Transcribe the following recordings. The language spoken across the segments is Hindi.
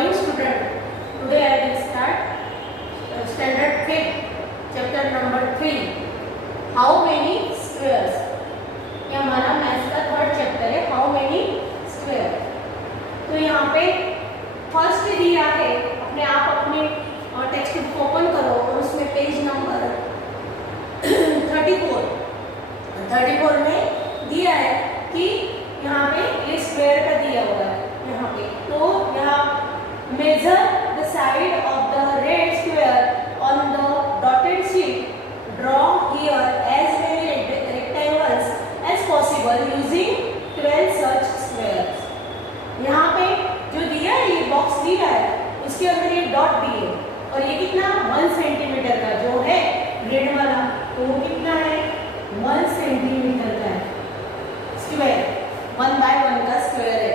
morning student. Today I will start standard 5th chapter number 3. How many squares? ये हमारा मैथ्स का थर्ड चैप्टर है. How many square? तो यहाँ पे फर्स्ट दिया है. अपने आप अपने टेक्स्ट बुक ओपन करो और उसमें पेज नंबर 34 में दिया है कि यहाँ पे ये स्क्वायर का दिया हुआ है. यहाँ पे तो यहाँ measure the side of the red square on the dotted sheet. Draw here as many rectangles as possible using 12 such squares. यहाँ पे जो दिया है ये बॉक्स दिया है उसके अंदर ये डॉट दिए और ये कितना 1 सेंटीमीटर का जो है रेड वाला तो वो कितना है 1 सेंटीमीटर का है स्क्वायर. 1 बाय 1 का स्क्वायर है.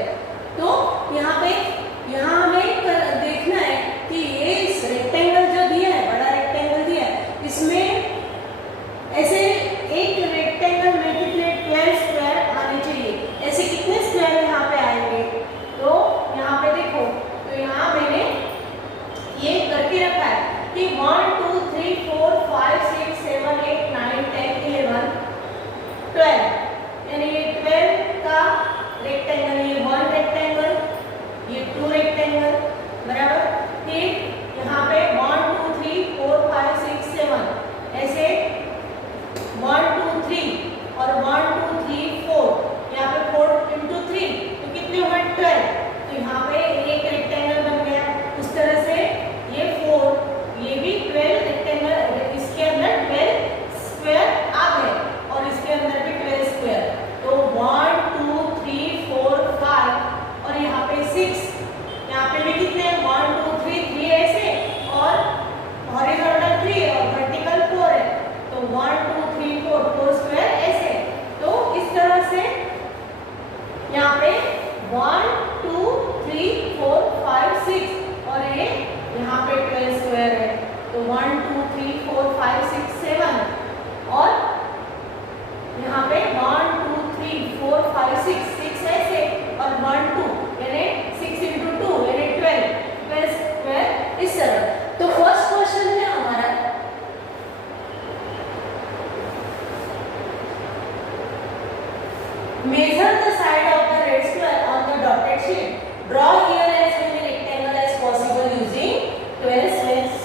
तो यहाँ हमें देखना है कि ये इस रेक्टेंगल जो दिया है बड़ा रेक्टेंगल दिया है इसमें ऐसे एक रेक्टेंगल में कितने 12 स्क्वायर आने चाहिए. ऐसे कितने स्क्वायर यहाँ पे आएंगे. तो यहाँ पे देखो तो यहाँ मैंने ये करके रखा है कि 1 2 3 4 5 6 7 8 9 10 11 12 यानी ये 12 का रेक्टेंगल. ये 1 रेक्टेंगल ये 2 रेक्टेंगल बराबर. फिर यहाँ पे 1 2 3 4 5 6 7 ऐसे 1 2 3 और 1 2 3 4 यहाँ पे 4 into 3 तो कितने हुए 12. तो यहाँ पे एक रेक्टेंगल बन गया. उस तरह से ये 4 ये भी 12 रेक्टेंगल. इसके अंदर 12 स्क्वायर आ गए और इसके अंदर भी 12 स्क्वायर. तो 1 2 3 4 5 और यहाँ पे 6. यहाँ पे भी कितने 1 2 3 3 ऐसे और हॉरिजॉन्टल 3 और वर्टिकल 4 है. तो 1 2 3 4 स्क्वायर ऐसे. तो इस तरह से यहाँ पे 1 2 3 4 5 6 और ये यहाँ पे 12 स्क्वायर है. तो 1 2 3 4 5 6 7 और यहाँ पे 1 2 3 4 5 6 ऐसे और 1 2 यानी 6 into 2 यानी 12 स्क्वायर इस तरह. तो फर्स्ट क्वेश्चन है हमारा measure the side of the red square on the dotted sheet. Draw here as many rectangle as possible using 12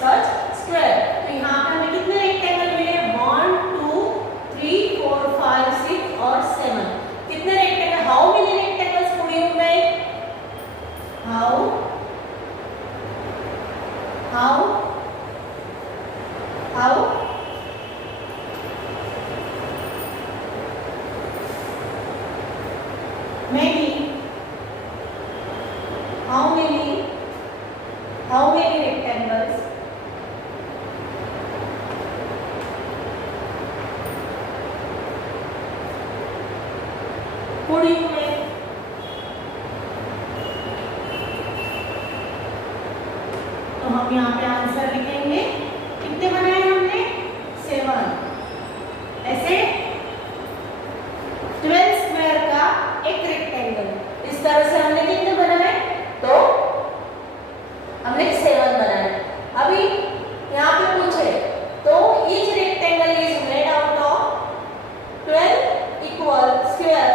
such square. तो यहाँ पे हमें कितने रेक्टेंगल मिले 1 2 3 4 5 6 और 7. कितने rectangle. How many rectangles put you make. How how many rectangles could you make. तो हम यहाँ पे आंसर लिखेंगे. कितने बनाए हमने 7. ऐसे 12 स्क्वायर का एक रेक्टेंगल. इस तरह से हमने कितने बनाए तो हमने 7 बनाए. अभी यहाँ पे पूछे तो each rectangle is made out of 12 equal square.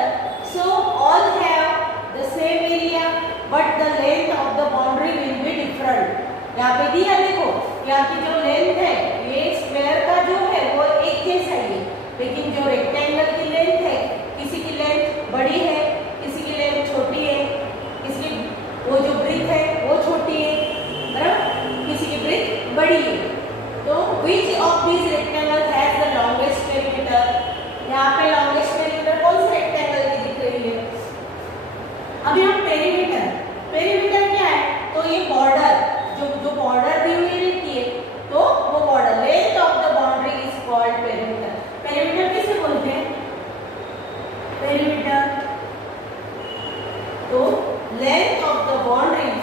So all have the same area but the length of the boundary will be different. यहाँ पे दिया देखो यहाँ की जो लेंथ है ये स्क्वायर का जो है वो एक जैसा ही है लेकिन जो रेक्टेंगल की लेंथ है किसी की लेंथ बड़ी है किसी की लेंथ छोटी है. किसी वो जो ब्रिक है वो छोटी है बराबर किसी की ब्रिक बड़ी है. तो which of these rectangle has the longest perimeter. यहाँ पे longest perimeter कौन से रेक्टेंगल की दिख रही है. अब यहाँ पेरीमीटर क्या है तो ये बॉर्डर जो बॉर्डर दी हुई रहती है तो वो border length of the boundary is called perimeter. Perimeter किसे बोलते हैं पेरीमीटर. तो length of the boundary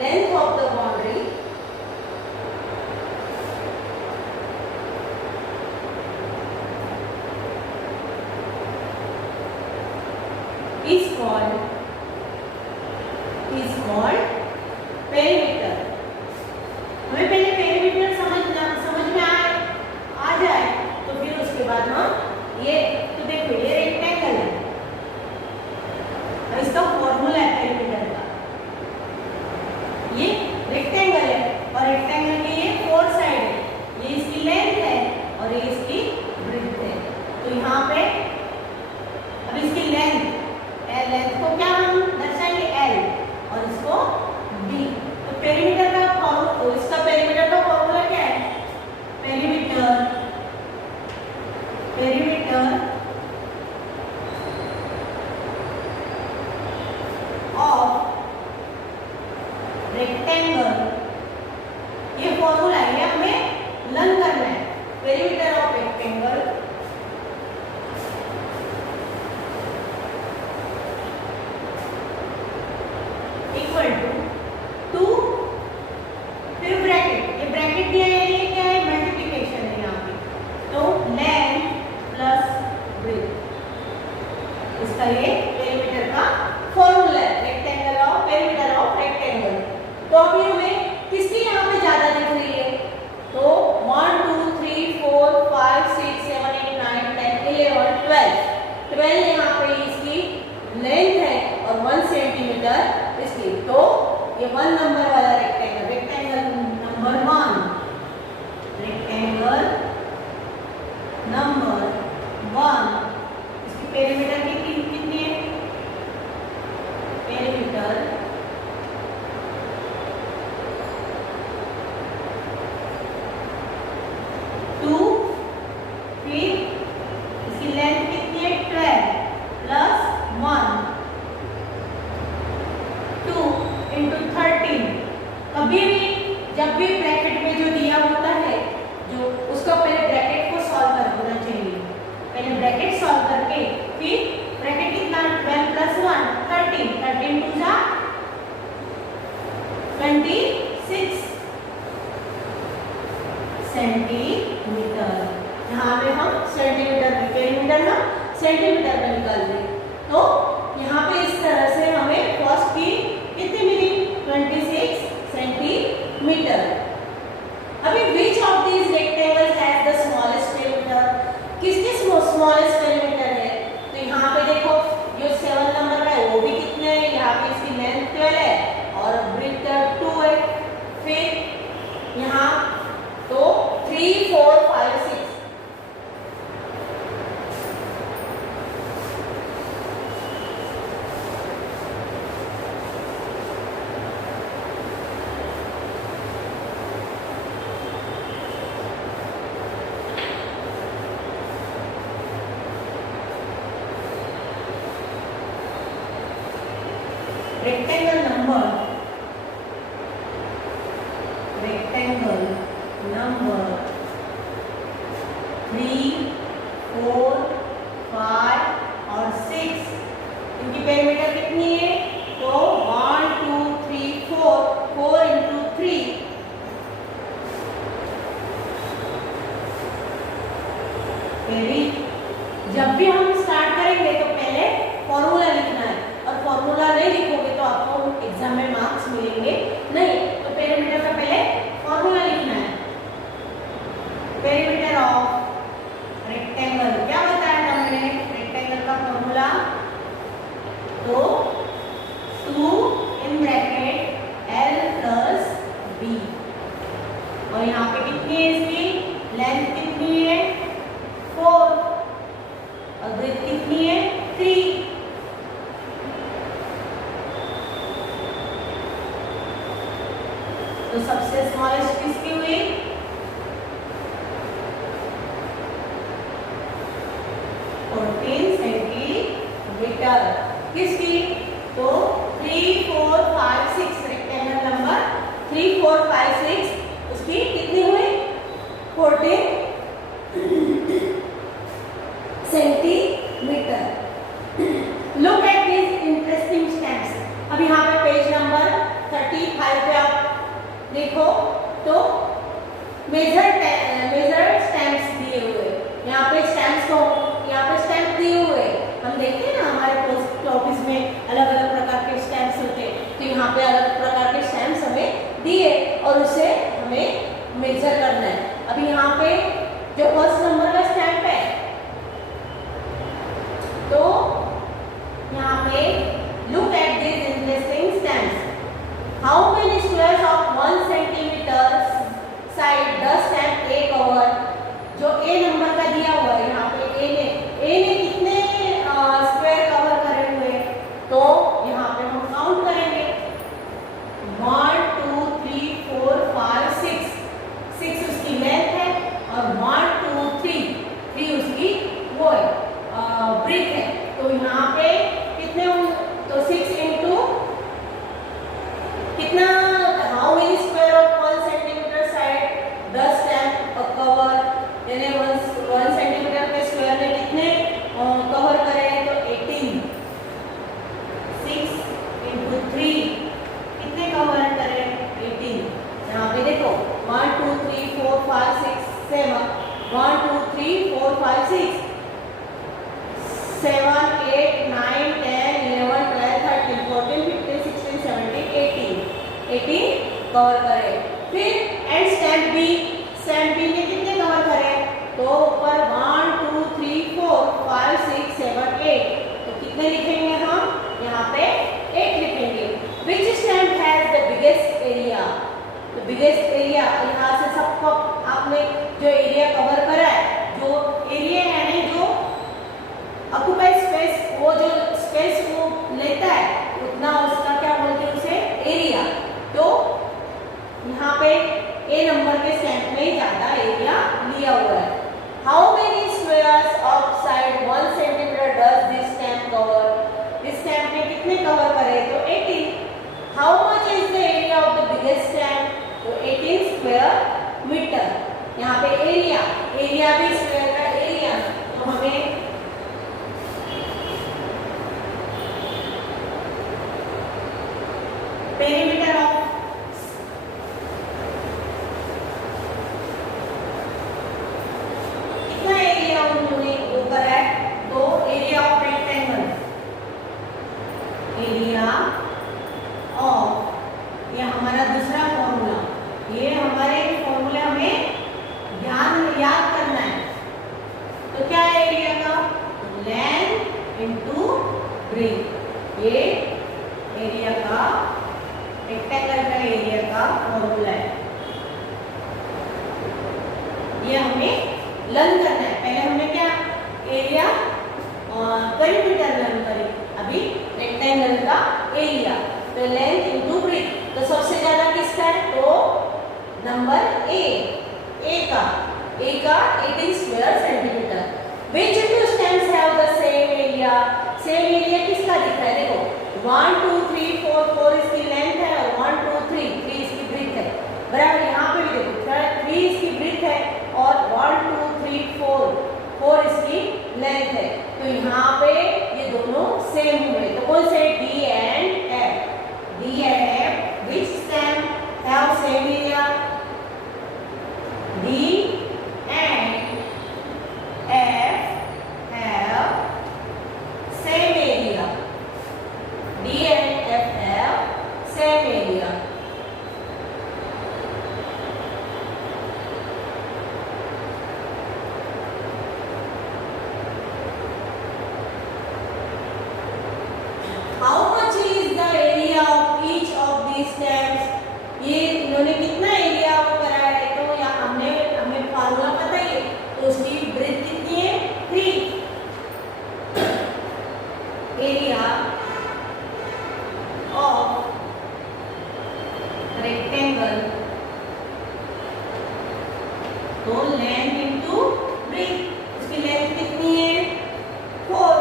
length of the boundary is called perimeter. हमें पहले perimeter समझ में आ जाए तो फिर उसके बाद हम ये तो देखो ये रेक्टेंगल है, इसका फॉर्मूला है perimeter का, ये रेक्टेंगल है और रेक्टेंगल के ये 4 साइड है, ये इसकी लेंथ है और ये इसकी ब्रेड्थ है। तो यहाँ पे अब इसकी लेंथ को क्या हम दर्शाएंगे L और इसको D। तो पेरीमीटर का फॉर्मूला, इसका पेरीमीटर का फॉर्मूला क्या है? पेरीमीटर ऑफ रेक्टेंगल, ये फॉर्मूला है, ये हमें लर्न करना है। Perimeter of rectangle equal to 2, फिर ब्रैकेट, ये ब्रैकेट दिया है, ये क्या है? मल्टीप्लिकेशन है यहाँ पे, तो लेंथ प्लस ब्रेड्थ, इसका ये पेरीमीटर का फॉर्मूला है, rectangle of perimeter of rectangle. तो अभी हमें किसकी यहाँ पे ज्यादा दिख रही है? तो 1 2 3 4 5 6 7 8 9 10 11 12 यहाँ पे इसकी लेंथ है और 1 सेंटीमीटर इसकी, तो ये 1 नंबर वाला रेक्टेंगल नंबर 1, रेक्टेंगल नंबर 1, इसकी पेरीमीटर कितनी है? पेरीमीटर 2, फिर इसकी लेंथ कितनी है? 12 प्लस 1, 2 इंटू 13। कभी भी जब भी ब्रैकेट में जो दिया होता है, जो उसका पहले ब्रैकेट को सॉल्व कर होना चाहिए, पहले ब्रैकेट सॉल्व करके फिर ब्रैकेट कितना? 12 प्लस 1 13, 13 2 जा 26 सेंटीमीटर। यहाँ पे हम सेंटीमीटर में, पेरीमीटर ना सेंटीमीटर में निकाल दें, तो यहाँ पे इस तरह से हमें फर्स्ट की कितनी मिली? 26 सेंटीमीटर। अभी which of these rectangles has the smallest perimeter? किसकी स्मॉलेस्ट पेरीमीटर है? तो यहाँ पे देखो जो 7 नंबर का है वो भी कितने है? यहाँ पे इसकी लेंथ 12 है और ब्रेड्थ 2 है। फिर यहाँ तो 3 4 5 6, रेक्टेंगल नंबर 3 4 5 और 6, इनकी पेरीमीटर कितनी है? तो 1 2 3 4 इंटू 3, जब भी हम स्टार्ट करेंगे तो पहले फॉर्मूला लिखना है, और फॉर्मूला नहीं लिखोगे तो आपको एग्जाम में मार्क्स मिलेंगे नहीं। तो पेरीमीटर का पहले फॉर्मूला लिखना है। पेरीमीटर ऑफ रेक्टेंगल क्या बताया था मैंने? रेक्टेंगल का फॉर्मूला, तो 2 in bracket L plus B, और यहाँ पे कितनी है इसकी लेंथ? कितनी है? 4 और ब्रेड्थ कितनी है? 3। तो सबसे स्मॉलेस्ट किसकी हुई? 14 सेंटीमीटर। किसकी? तो 3 4 5 6, रेक्टेंगल नंबर 3 4 5 6, उसकी कितनी हुई? 14 centimetre. Look at this interesting stamps. अब यहाँ पे पेज नंबर 35 पे आप देखो तो मेजर स्टैम्प्स दिए हुए, यहाँ पे स्टैम्प्स को, यहाँ पे स्टैम्प दिए हुए हम देखते हैं ना हमारे पोस्ट ऑफिस में 6, 7, 8, 9, 10, 11, 12, 13, 14, 15, 16, 17, 18 कवर करे। फिर एंड स्टैम्प बी ने कितने कवर करे? तो ऊपर 1 2 3 4 5 6 7 8, तो कितने लिखेंगे हम? यहाँ पे 8 लिखेंगे। Which stamp has the biggest area? तो बिगेस्ट एरिया, यहाँ से सबको आपने जो एरिया कवर करा है, जो एरिया यानी जो ऑक्युपाई स्पेस, वो जो स्पेस वो लेता है उतना उसका क्या बोलते हैं? उसे एरिया। तो यहाँ पे ए नंबर के स्टैम्प में ज्यादा एरिया लिया हुआ है। How many squares of side 1 centimetre does this stamp cover? इस स्टैम्प ने कितने कवर करे? तो 18। How much is the area of the biggest stamp? तो 18 स्क्वायर मीटर। यहाँ पे एरिया भी स्क्वायर का एरिया, तो हमें पेरीमीटर ऑफ कितना एरिया उन्होंने वो करा है? तो area of rectangle, area of, ये हमारा दूसरा फॉर्मूला, ये हमारे फॉर्मूला हमें याद करना है। तो क्या है एरिया का? लेंथ इनटू ब्रेथ, ये एरिया का, रेक्टेंगल का एरिया का फॉर्मूला है। ये हमें लर्न करना है। पहले हमने क्या एरिया पेरीमीटर लर्न करी, अभी रेक्टेंगल का एरिया। तो लेंथ इनटू ब्रेथ, तो सबसे ज्यादा किसका है? तो नंबर ए का 18 square centimetre. Which two stems have the same area? Same area किसका दिख रहा है? देखो 1 2 3 4, 4 इसकी लेंथ है और 1 2 3 इसकी ब्रेथ है। बराबर यहाँ पे भी देखो 3 इसकी ब्रेथ है और 1 2 3 4 इसकी लेंथ है। तो यहाँ पे ये दोनों सेम हुए, तो कौन से? D and F. Which stem have same area? D and F have same area. D and F have same area. How much is the area of each of these stems? ये इन्होंने कितना एरिया करा है? तो यहाँ हमें फार्मूला पता है, तो उसकी ब्रेथ कितनी है? 3। एरिया of rectangle, तो लेंथ इनटू ब्रेथ, उसकी लेंथ कितनी है? 4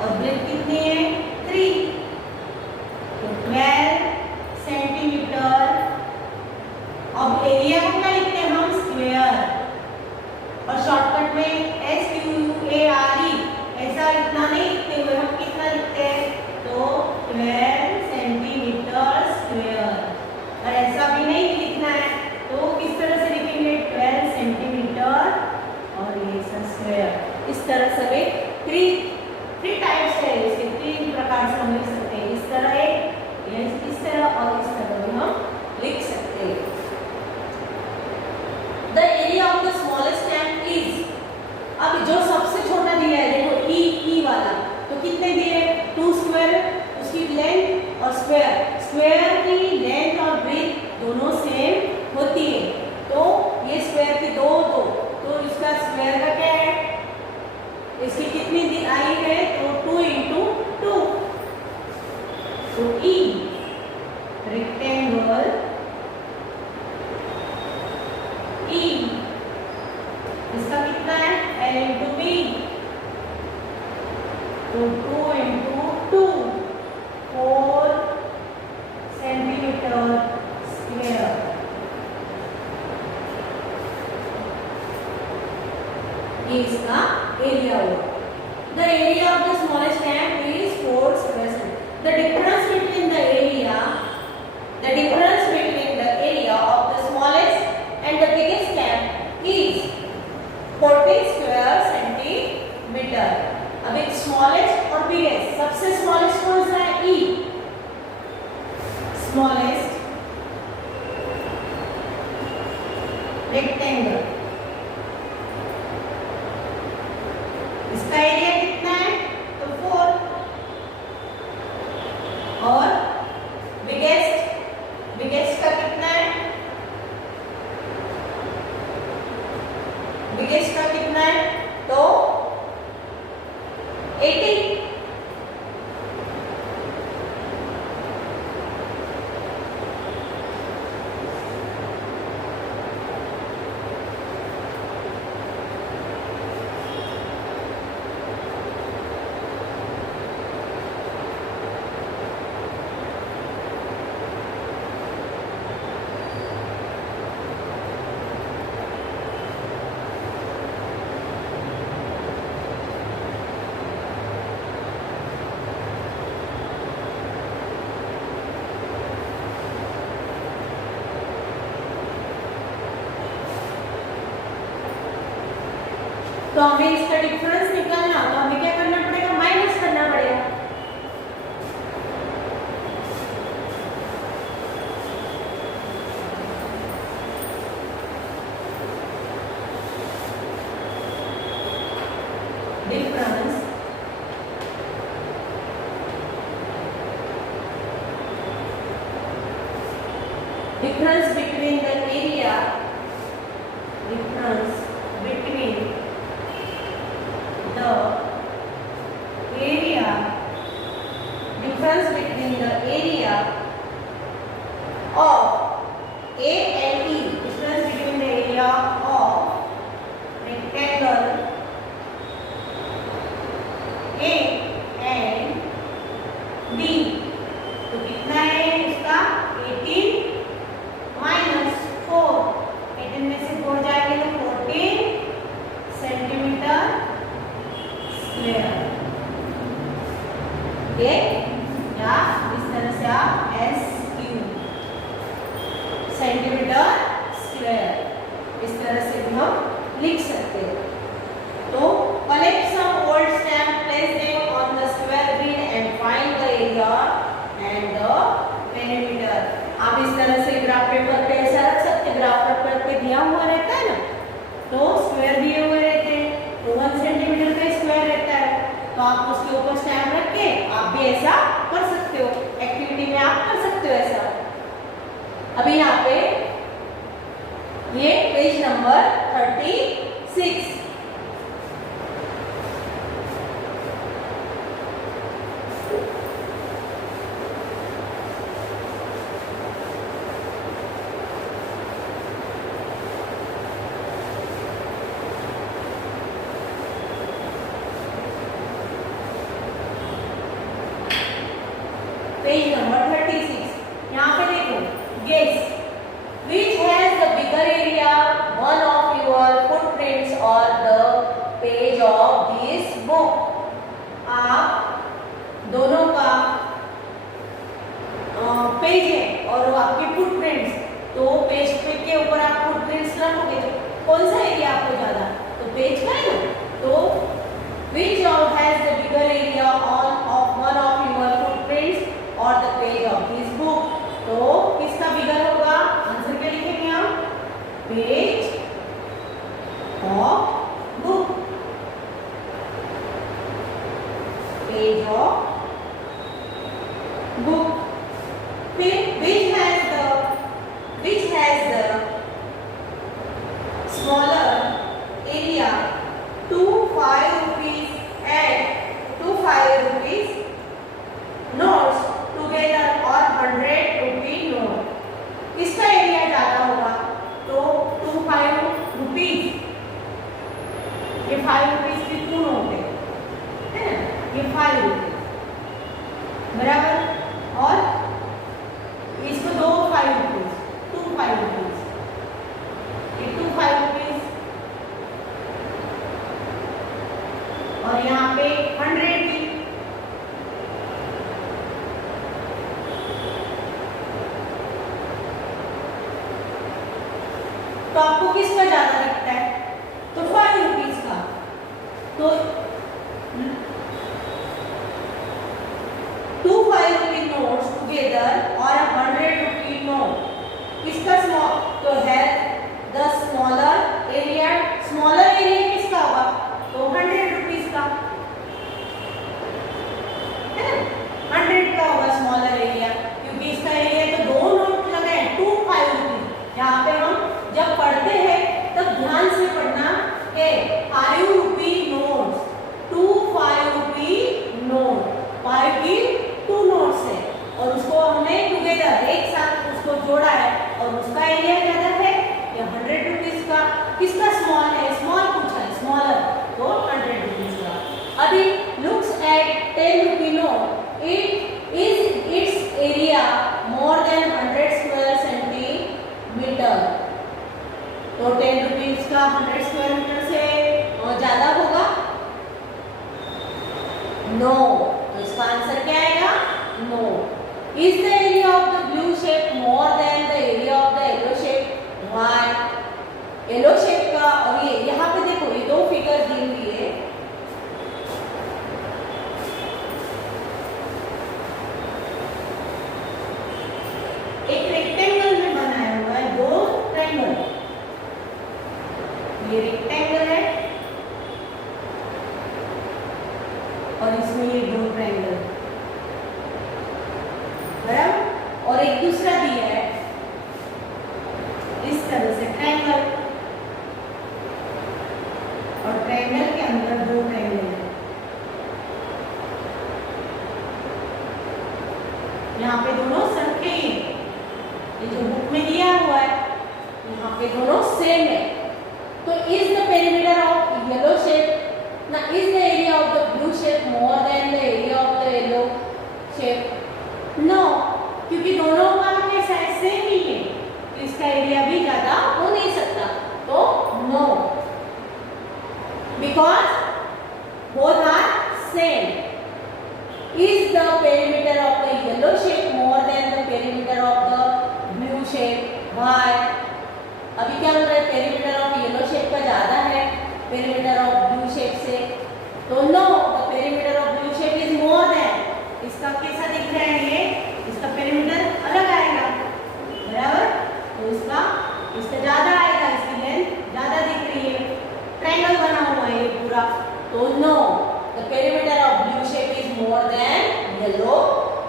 और ब्रेथ कितनी है? 3, तो 12 सेंटीमीटर। अब एरिया को क्या लिखते हैं हम? स्क्वायर, और शॉर्टकट में SQUARE, ऐसा इतना नहीं लिखते हुए हम कितना लिखते हैं? तो 12 सेंटीमीटर स्क्वायर। और ऐसा भी नहीं लिखना है, तो किस तरह से लिखेंगे? 12 सेंटीमीटर और ये स्क्वायर। इस तरह से थ्री टाइप्स है, इसके 3 प्रकार से हम लिख सकते हैं। इस तरह इस तरह और इस तरह भी हम लिख सकते हैं। The area of the smallest stamp is, अब जो सबसे छोटा दिया है देखो ई वाला, तो कितने दिए? 2 स्क्वायर, उसकी लेंथ और स्क्वायर की लेंथ और ब्रेथ दोनों सेम होती है, तो ये स्क्वायर की दो, तो इसका स्क्वायर का क्या है? इसकी कितनी आई है? तो 2 × 2, तो ई रेक्टेंगल ई, इसका कितना है? L × B, तो 2 × 2 4 सेंटीमीटर स्क्वायर। ये इसका एरिया हुआ। The area of the smallest stamp is 4 square centimeters. The difference between the area of the smallest and the biggest stamp rectangle, इसका एरिया कितना है? तो 4। और बिगेस्ट का कितना है? बिगेस्ट का कितना है? तो 80। तो हमें इसका डिफरेंस निकालना, तो हमें क्या करना पड़ेगा? माइनस करना पड़ेगा। difference between the area, difference between the area, difference between the area of A and E, difference between the area of rectangle A and B, तो कितना है इसका? 18 माइनस 4, 18 में से 4 जाएंगे तो 14 सेंटीमीटर स्क्वायर। ये या इस तरह से आप SQ सेंटीमीटर स्क्वायर इस तरह से भी हम लिख सकते हैं। तो collect some old stamp, place them on the square grid and find the area and the perimeter। आप इस तरह से ग्राफ पेपर पे ऐसा रख सकते हैं, ग्राफ पेपर पे दिया हुआ रहता है ना, तो स्क्वायर दिए हुए रहते हैं, तो 1 सेंटीमीटर का स्क्वायर रहता है, तो आप उसके ऊपर स्टैम्प रख के आप भी ऐसा कर सकते हो, एक्टिविटी में आप कर सकते हो ऐसा। अभी यहाँ पे ये पेज नंबर 36, पेज नंबर 36, यहाँ पे देखो, guess which has the bigger area, one of your footprints or the page of this book। आप दोनों का पेज है और वो आपके फुटप्रिंट्स, तो पेज पे के ऊपर आप फुटप्रिंट्स रखोगे तो कौन सा एरिया आपको ज्यादा? तो पेज का है ना, तो which has the bigger area on of one of your footprints और the page of this book, तो किसका बिगर होगा? आंसर क्या लिखेंगे हम? Page of book, page of book. फिर which has the smaller area, 2 5 rupees and 2 5 rupees notes together or 100 rupee note। किसका एरिया ज्यादा होगा? तो 2 5 रुपीज, ये 5 रुपीज की 2 नोट है ना, ये 5 रुपीज बराबर, और इसको 2 5 रुपीज, 2 5 रुपीज, ये 2 5 रुपीज, और यहाँ पे 100 की। तो आपको किसका ज्यादा लगता है? तो 5 रुपीज का। तो 2 5 रुपी नोट्स टुगेदर और 100 रुपी नोट, किसका स्मॉल? तो है द स्मॉलर एरिया किसका होगा? तो 100 रुपीज का है ना, 100 का होगा स्मॉलर एरिया, क्योंकि इसका एरिया तो 2 नोट लगे हैं, 2 5 रुपीज। यहाँ पे हम जब पढ़ते हैं तब ध्यान से पढ़ना है। 5 रुपी नोट्स, 2 5 रुपी नोट, 5 की 2 नोट्स है और उसको हमने टुगेदर एक साथ उसको जोड़ा है और उसका एरिया ज्यादा है या 100 रुपीज का। किसका स्मॉल है? स्मॉल पूछा है, स्मॉलर, तो 100 रुपीज का। अभी looks at 10 rupee note, it's area more than 100 square centimetre. तो 10 रुपीज का 100 स्क्वायर मीटर से ज्यादा होगा? नो। तो इसका आंसर क्या आएगा? No. Is the area of the blue shape more than the area of the yellow shape? Why. Yellow shape का, और ये यहाँ पे देखो ये 2 फिगर दी हुई है। एक रेक्टेंगल में बनाया हुआ है 2 ट्रायंगल, ये रेक्टेंगल है और इसमें ये 2 ट्रायंगल, बराबर। और एक दूसरा दिया है इस तरह से ट्रायंगल, और ट्रायंगल के अंदर 2 ट्रायंगल है। यहाँ पे दोनों सरखे हैं, ये जो बुक में दिया हुआ है यहाँ पे दोनों सेम है। तो is the perimeter of yellow shape ना, is the area of the blue shape more than the area of the yellow shape? No, क्योंकि दोनों का हमें साइज सेम ही है, तो इसका एरिया भी ज्यादा हो नहीं सकता। तो no, because both are same. Is the perimeter of the yellow shape more than the perimeter of the blue shape? Why. अभी क्या बोल रहे हैं? पेरीमीटर ऑफ येलो शेप का ज्यादा है पेरीमीटर ऑफ ब्लू शेप से, तो no, the perimeter of blue shape is more than. इसका कैसा दिख रहा है? ये इसका पेरीमीटर अलग आएगा, बराबर। तो इसका ज्यादा आएगा, इसकी लेंथ ज्यादा दिख रही है, ट्रायंगल बना हुआ है ये पूरा। तो no, the perimeter of blue shape is more than yellow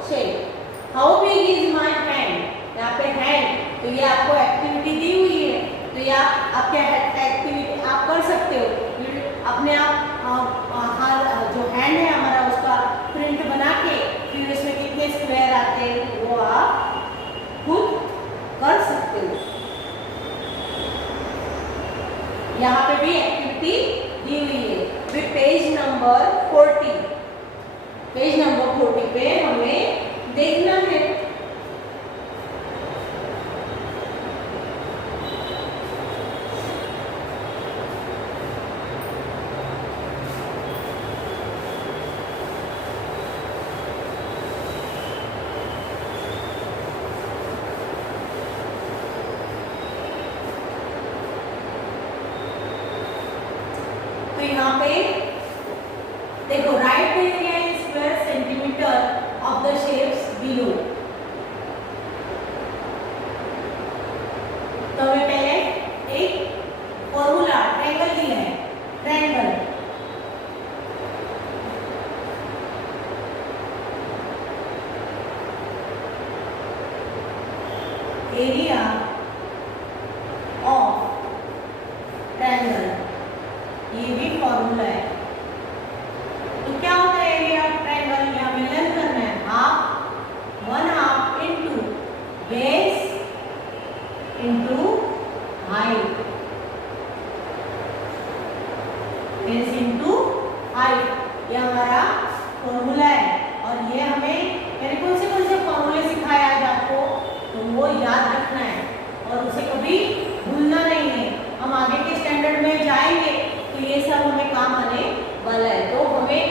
shape. How big is my hand? यहाँ पे हैंड, तो ये आपको एक्टिविटी दी हुई है, तो ये आप क्या एक्टिविटी आप कर सकते हो, अपने आप जो हैंड है हमारा उसका प्रिंट बना के फिर उसमें कितने स्क्वायर आते हैं वो आप खुद कर सकते हो। यहाँ पे भी एक्टिविटी दी हुई है। फिर पेज नंबर 40, पेज नंबर 40 पे हमें देखना है यहाँ पे देखो, right area in square centimetre of the shapes below. तो हमें पहले एक फॉर्मूला ट्रायंगल दिया है, ट्रायंगल एरिया ऑफ ट्रायंगल, ये भी फॉर्मूला है। तो क्या होता है एरिया ऑफ ट्रायंगल? यहाँ पे लेंथ करना है, half 1/2 into base into height, base into height, ये हमारा फॉर्मूला है। और ये हमें मैंने कौन से फॉर्मूले सिखाए आज आपको, तो वो याद रखना है और उसे कभी भूलना नहीं है। हम आगे के स्टैंडर्ड में जाएंगे तो ये सब हमें काम आने वाला है। तो हमें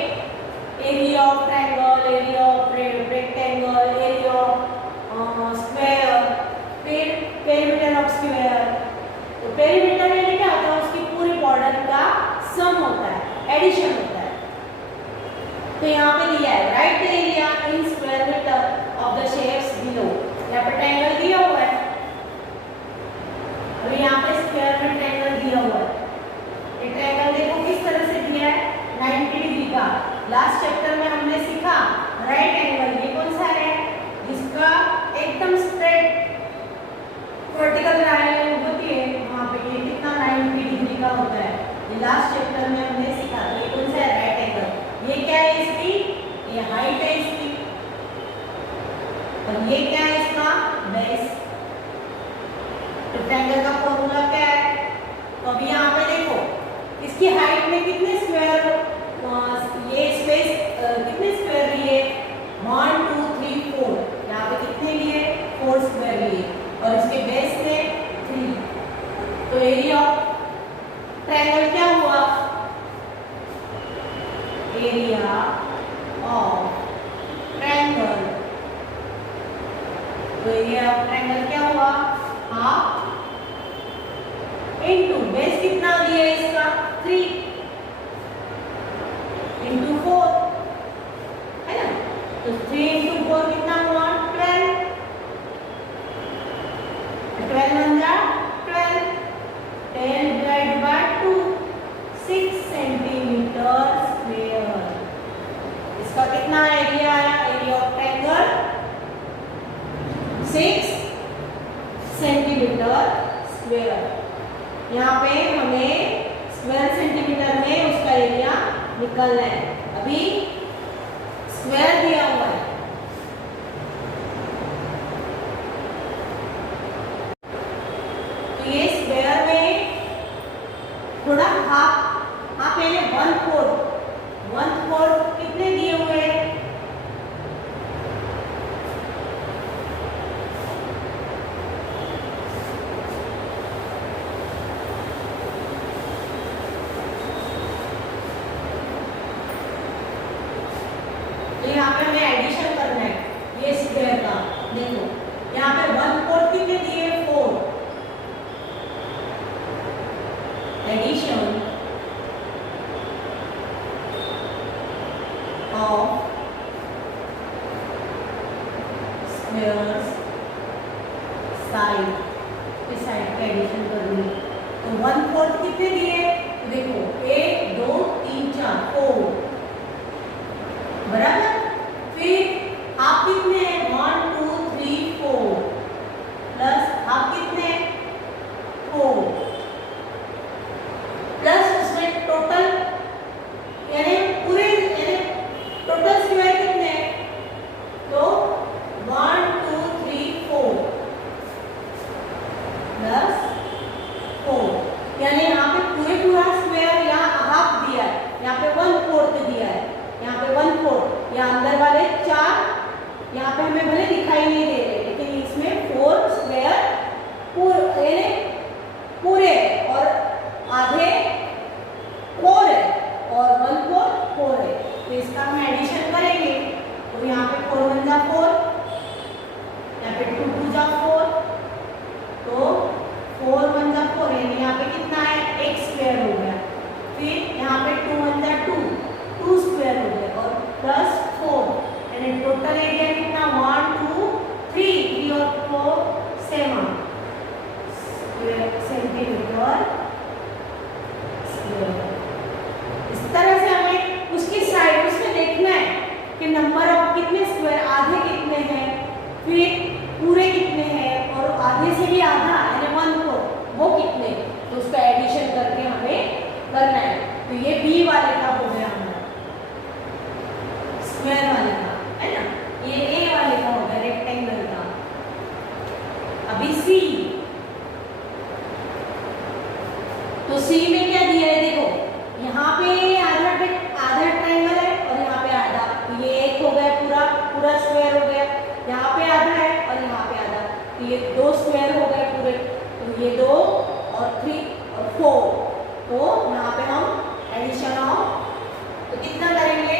area of triangle, area of rectangle, area of square, फिर पेरीमीटर ऑफ स्क्वायर। तो पेरीमीटर यानी क्या होता है? उसकी पूरी बॉर्डर का सम होता है, एडिशन होता है। तो यहाँ पे दिया है right area in square metre of the shapes below. यहाँ पे ट्रायंगल दिया हुआ है और यहाँ पे स्क्वायर होता है। ये लास्ट चैप्टर में हमने सीखा था। ये कौन सा है? Right angle. ये क्या है इसकी? ये हाइट है इसकी, और ये क्या है इसका? बेस। रेक्टेंगल का फॉर्मूला क्या है? तो अभी यहाँ पे देखो, इसकी हाइट में कितने स्क्वायर, ये स्पेस कितने स्क्वायर लिए? 1 2 3 4। यहाँ पे कितने लिए? 4 स्क्वायर लिए, और इसके बेस से 3। तो एरिया ऑफ ट्रायंगल क्या हुआ? एरिया ऑफ ट्रायंगल, तो एरिया ऑफ ट्रायंगल क्या हुआ? हाफ इनटू बेस कितना दिया है इसका? 3 इनटू 4 है ना। तो 3 इनटू 4 कितना हुआ? 12। 12 बन जा 12। 10 डिवाइड बाय 2, 6 सेंटीमीटर स्क्वायर। इसका कितना एरिया आया? Area of triangle 6 centimetre square. यहाँ पे हमें स्क्वायर सेंटीमीटर में उसका एरिया निकालना है। अभी स्क्वायर दिया हुआ है, तो ये स्क्वायर में थोड़ा हाफ यानी 1/4 कितने दिए हुए हैं? यहाँ पे हमें एडिशन करना है ये स्क्वायर का। देखो यहाँ पे 1/4 कितने दिए? 4। एडिशन ऑफ स्क्वायर्स साइड, इस साइड का एडिशन करनी है। तो 1/4 कितने दिए? तो देखो 1 2 3 4 4 बराबर। फिर हाफ कितने हैं? 1 2 3 4 प्लस हाफ कितने? 4 प्लस उसमें टोटल यानी पूरे यानी टोटल स्क्वायर कितने हैं? तो 1 2 3 4 प्लस 4, यानी यहाँ पे पूरा स्क्वायर यहाँ हाफ दिया है, यहाँ पे 1/4 दिया है, यहाँ पे 1/4, यहाँ अंदर वाले 4, यहाँ पे हमें भले दिखाई नहीं दे रहे, लेकिन इसमें 4 स्क्वायर पूरे और आधे 4 है और 1/4 4 है। तो इसका हम एडिशन करेंगे। तो यहाँ पे 4 1 जा 4, यहाँ पे 2 2 जा 4, तो 4 1 जा 4, यानी यहाँ पे कितना है? x स्क्वायर हो गया। फिर यहाँ पे 2 1 जा 2 स्क्वायर हो गया, और प्लस 4, यानी टोटल एरिया कितना? 1 2 3 और 4 7 सेंटीमीटर स्क्वायर। इस तरह से हमें उसकी साइड उसमें देखना है कि नंबर ऑफ कितने स्क्वायर, आधे कितने हैं, फिर पूरे कितने हैं, और आधे से भी आधा यानी 1/4 वो कितने, तो उसका एडिशन करके हमें करना है। तो ये बी वाले का हो गया हमारा स्क्वायर वाले का, है ना। ये ए वाले का हो गया रेक्टेंगल का। अभी सी, तो सी में क्या दिया है? देखो यहाँ पे आधा ट्रायंगल है और यहाँ पे आधा, तो ये एक हो गया पूरा स्क्वायर हो गया, यहाँ पे आधा है और यहाँ पे आधा, तो ये 2 स्क्वायर हो गए पूरे। तो ये 2 और 3 और 4, तो यहाँ पे हम एडिशन ऑफ, तो कितना करेंगे?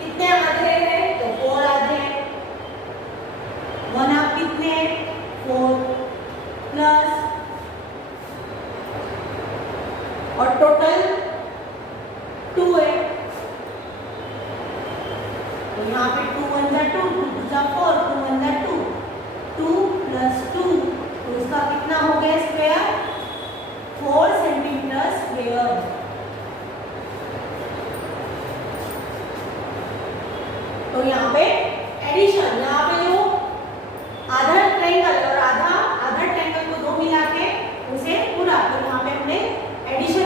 कितने आधे हैं? तो 4 आधे हैं। 1 हाफ कितने हैं? 4 प्लस, और टोटल 2 है, तो यहाँ पे 2 1 जा 2 2 2 जा 4 2 1 जा 2 2 प्लस 2, तो उसका कितना हो गया स्क्वायर? 4 centimetre square. तो यहाँ पे एडिशन, यहाँ पे जो आधा ट्रायंगल और आधा ट्रायंगल को 2 मिला के उसे पूरा, तो यहाँ पे हमने एडिशन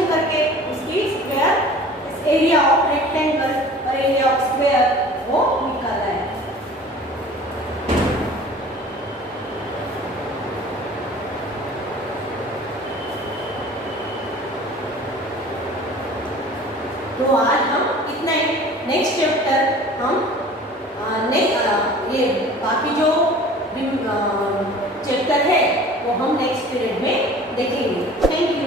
तो आज हम इतना ही। नेक्स्ट चैप्टर हम ये बाकी जो चैप्टर है वो हम नेक्स्ट पीरियड में देखेंगे। Thank you.